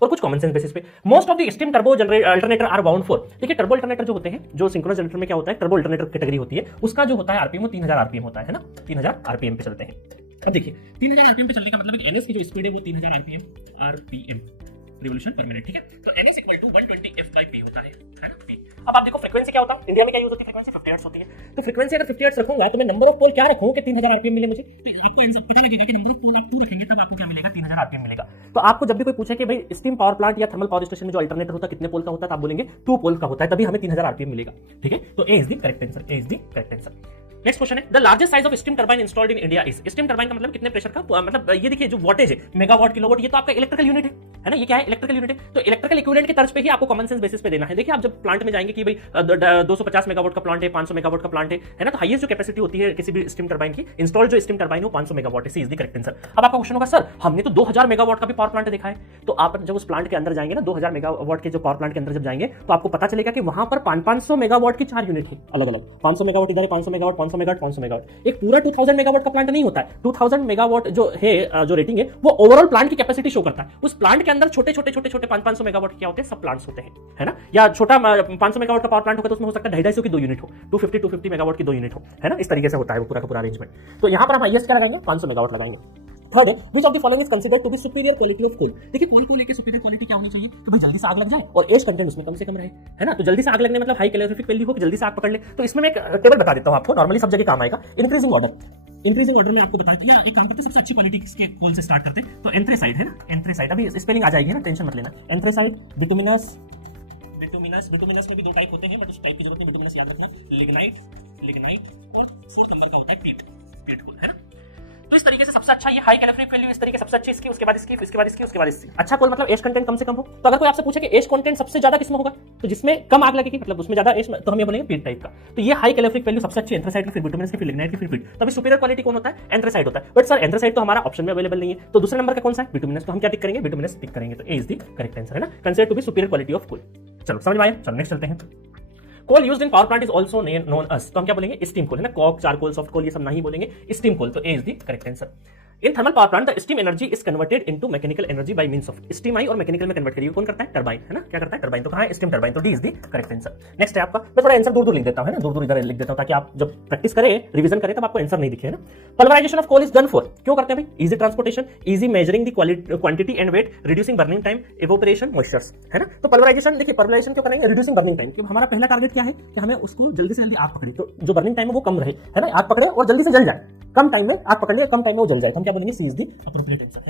और कुछ common sense basis पे। Most of the steam turbo alternator are bound for, देखिए टर्बो अल्टरनेटर जो होते हैं, जो सिंक्रोनस जनरेटर में क्या होता है, टर्बो अल्टरनेटर कैटेगरी होती है, उसका जो होता है आरपीएम वो 3000 आरपीएम होता है ना, 3000 आरपीएम पे चलते हैं। अब देखिए 3000 आरपीएम पे चलने का मतलब एनएस की जो स्पीड है वो 3000 आरपीएम रिवोल्यूशन पर मिनट, ठीक है। तो एनएस इक्वल टू 120 f/p होता है ना, p। अब आप देखो फ्रीक्वेंसी क्या होता है, इंडिया में क्या यूज होती है, फ्रीक्वेंसी 50 हर्ट्ज होती है। तो फ्रीक्वेंसी अगर 50 हर्ट्ज रखूंगा तो मैं नंबर ऑफ पोल क्या रखूं कि 3000 आरपीएम मिले मुझे, तो आपको आंसर पता लगेगा कि नंबर ऑफ पोल आप 2 रखेंगे तब आपको क्या मिलेगा, 3000 आरपीएम मिलेगा। तो आपको जब भी कोई पूछे कि भाई स्टीम पावर प्लांट या थर्मल पावर स्टेशन में जो अल्टरनेटर होता है कितने पोल का होता है, तो आप बोलेंगे 2 पोल का होता है, तभी हमें 3000 आरपीएम मिलेगा, ठीक है। तो A is the correct answer, A is the correct answer. Next question है, the largest size of steam turbine installed in India is, steam turbine का मतलब कितने प्रेशर का, मतलब ये देखिए जो वोल्टेज है मेगावाट किलोवाट, ये तो आपका इलेक्ट्रिकल यूनिट है ना, ये क्या है, इलेक्ट्रिकल यूनिट है। तो इलेक्ट्रिकल इक्विवेलेंट की तर्ज पे ही आपको कॉमन सेंस बेसिस पे देना है। देखिए आप जब प्लांट में जाएंगे कि भाई 250 मेगावाट का प्लांट है, 500 मेगावाट का प्लांट है ना, तो हाईएस्ट जो कैपेसिटी होती है किसी भी स्टीम टरबाइन की, इंस्टॉल्ड जो स्टीम टरबाइन हो 500 मेगावाट है, सी इज द करेक्ट आंसर। अब आपका क्वेश्चन होगा सर हमने तो 2000 मेगावाट का भी पावर प्लांट देखा है, तो आप जब उस प्लांट के अंदर जाएंगे ना, 2000 मेगावाट के जो पावर प्लांट के अंदर जब जाएंगे तो आपको पता चलेगा कि वहां पर 500 मेगावाट की 4 यूनिट है अलग अलग, 500 मेगावाट इधर है, 500 मेगावाट, 500 मेगावाट, 500 मेगावाट। एक पूरा 2000 मेगावाट का प्लांट नहीं होता है, 2000 मेगावाट जो है, जो रेटिंग है वो ओवरऑल प्लांट की कैपेसिटी शो करता है। उस प्लांट के अंदर छोटे छोटे 500 मेगावाट क्या होते हैं, सब प्लांट्स होते हैं, है ना। या छोटा 500 मेगावाट का पावर प्लांट होगा तो उसमें हो सकता है 250 की 2 यूनिट हो, 250 मेगावाट की 2 यूनिट हो, है ना, इस तरीके से होता है वो पूरा का पूरा अरेंजमेंट। तो यहां पर हम हाईएस्ट क्या लगाएंगे, 500 मेगावाट लगाएंगे। Third, which of the following is considered to be superior quality of coal. देखिए कोल को लेके सुपीरियर क्वालिटी क्या होनी चाहिए कि भाई जल्दी से आग लग जाए और एज कंटेंट उसमें कम से कम रहे, है ना। तो जल्दी से आग लगने मतलब हाई कैलोरीफिक वैल्यू हो कि जल्दी से आग पकड़ ले। तो इसमें मैं एक टेबल बता देता हूं आपको, नॉर्मली सब जगह काम आएगा। इंक्रीजिंग ऑर्डर में आपको बता दिया, एक काम करते सबसे अच्छी क्वालिटी किसके कोल से स्टार्ट करते हैं, तो एंथ्रेसाइड है ना, एंथ्रेसाइड, अभी स्पेलिंग आ जाएगी ना, टेंशन मत लेना। एंथ्रेसाइड, बिटुमिनस में भी 2 टाइप होते हैं बट उस टाइप की जरूरत नहीं, बिटुमिनस याद रखना, लिग्नाइट और 4th नंबर का होता है पीट कोल, है ना। तो इस तरीके से सबसे अच्छा ये हाई कैलोरीफिक वैल्यू, इस तरीके सबसे अच्छी इसकी, उसके बाद इसकी, उसके बाद इसकी, उसके बाद इसकी। अच्छा कोल मतलब एज कंटेंट कम से कम हो। तो अगर कोई आपसे पूछे कि एज कंटेंट सबसे ज्यादा किसमें होगा, तो जिसमें कम आग लगेगी, मतलब उसमें ज्यादा एज, तो हम ये बोलेंगे पीट टाइप का। तो ये हाई कैलोरीफिक वैल्यू सबसे अच्छी एंथ्रेसाइड की, फिर बिटुमिनस की, फिर लिग्नाइट की, फिर पीट। तो अभी सुपीरियर क्वालिटी कौन होता है, एंथ्रेसाइड होता है। बट सर एंथ्रेसाइड तो हमारा ऑप्शन में अवेलेबल नहीं है, तो दूसरे नंबर का कौन सा है, बिटुमिनस। तो हम क्या टिक करेंगे, बिटुमिनस टिक करेंगे। तो A is the correct answer, है ना, consider to be superior quality of coal. चलो समझ में आया, चलो नेक्स्ट चलते हैं। Coal used in power plant is also known as, तो हम क्या बोलेंगे, स्टीम कोल, है ना, कॉक, चारकोल, सॉफ्ट कोल, ये सब नहीं बोलेंगे, स्टीम कोल। तो A is the correct answer. In thermal power plant the steam energy is converted into mechanical energy by means of, steam आई और मैकेनिकल में कन्वर्ट करिए, कौन करता है, टरबाइन, है ना, क्या करता है, टरबाइन। तो कहां है, स्टीम टरबाइन। तो D is the correct answer. Next है आपका, मैं थोड़ा आंसर दूर लिख देता हूं, है ना, दूर इधर लिख देता हूं ताकि आप जब प्रैक्टिस करें, रिवीजन करें, तब आपको आंसर नहीं दिखे, है ना। Pulverisation of coal is done for, क्यों करते हैं भाई, easy transportation, easy measuring the quantity and weight, reducing burning time, evaporation, moistures, है ना। तो पल्वराइजेशन, देखिए पल्वराइजेशन क्यों करेंगे, रिड्यूसिंग बर्निंग टाइम, क्योंकि हमारा पहला टारगेट क्या है कि हमें उसको जल्दी से जल्दी आग पकड़े, तो जो बर्निंग टाइम है वो कम रहे, है ना, आग पकड़े और जल्दी से जल जाए, कम टाइम में आग पकड़ लिया, कम टाइम में वो जल जाए, तो हम क्या बोलेंगे, सी इज द अप्रोप्रिएट आंसर है।